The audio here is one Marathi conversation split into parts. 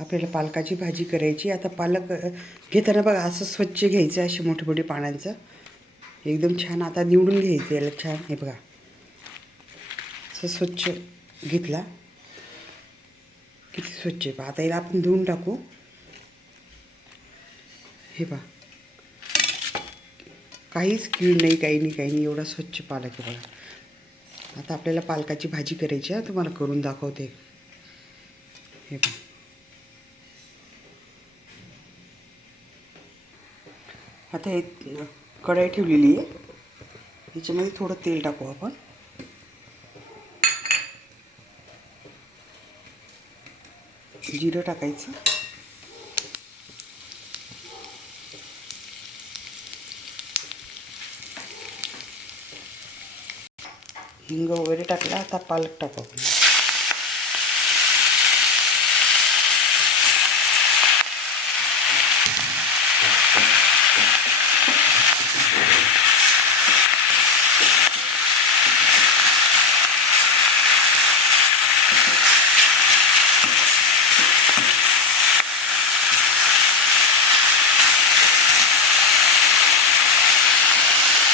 आपल्याला पालकाची भाजी करायची. आता पालक घेताना बघा असं स्वच्छ घ्यायचं असे मोठे मोठे पानांचं. एकदम छान आता निवडून घ्यायचं याला छान. हे बघा. असं स्वच्छ घेतला. किती स्वच्छ आहे पहा आता याला आपण धुवून टाकू. हे पहा काहीच कीड नाही काही नाही काही नाही. एवढा स्वच्छ पालक आहे बघा. आता आपल्याला पालकाची भाजी करायची आहे. तुम्हाला करून दाखवते. हे पहा आता हे कढाई ठेवलेली आहे. याच्यामध्ये थोडं तेल टाकू आपण. जिरं टाकायचं. हिंग वगैरे टाकला आता पालक टाकू आपण.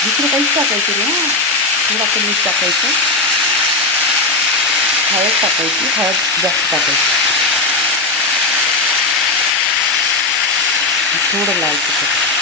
दुसरं काहीच टाकायचं ना थोडं आपण मीठ टाकायचं हळद टाकायची हळद जास्त टाकायची थोडं लाल तिखट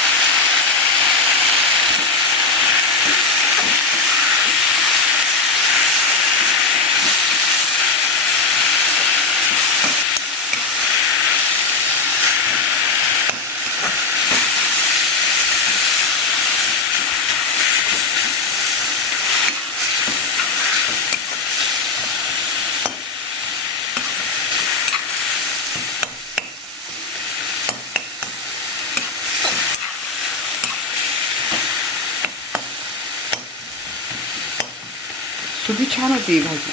सुकी छान होती ही भाजी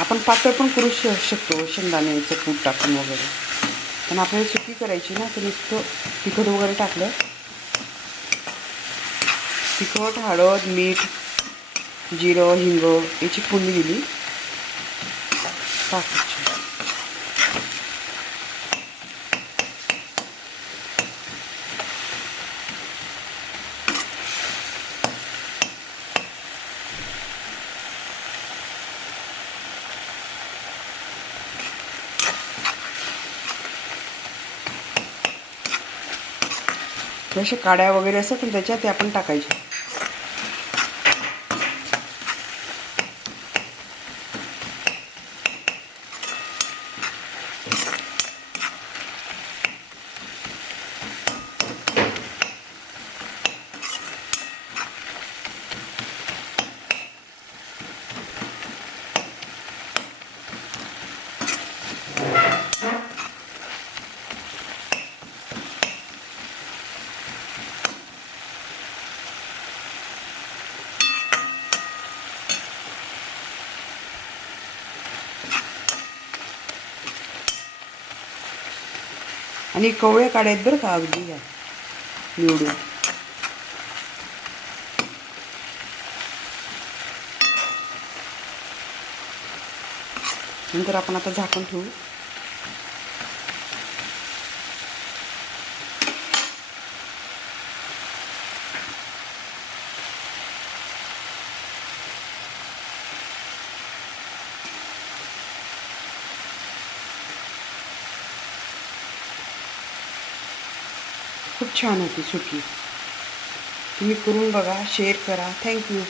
आपण पातळ पण करू श शकतो शेंगदाण्याचं कूट टाकून वगैरे पण आपल्याला सुकी करायची ना तर नुसतं तिखट वगैरे टाकलं तिखट हळद मीठ जिरं हिंग याची फोडणी दिली टाकायची जसे काड्या वगैरे असतात त्याच्यात ते आपण टाकायचे. आणि कवळे काढायत बरं का अगदी या. निवडून. नंतर आपण आता झाकण ठेवू. खूप छान होती सुकी तुम्ही करून बघा शेअर करा. थँक्यू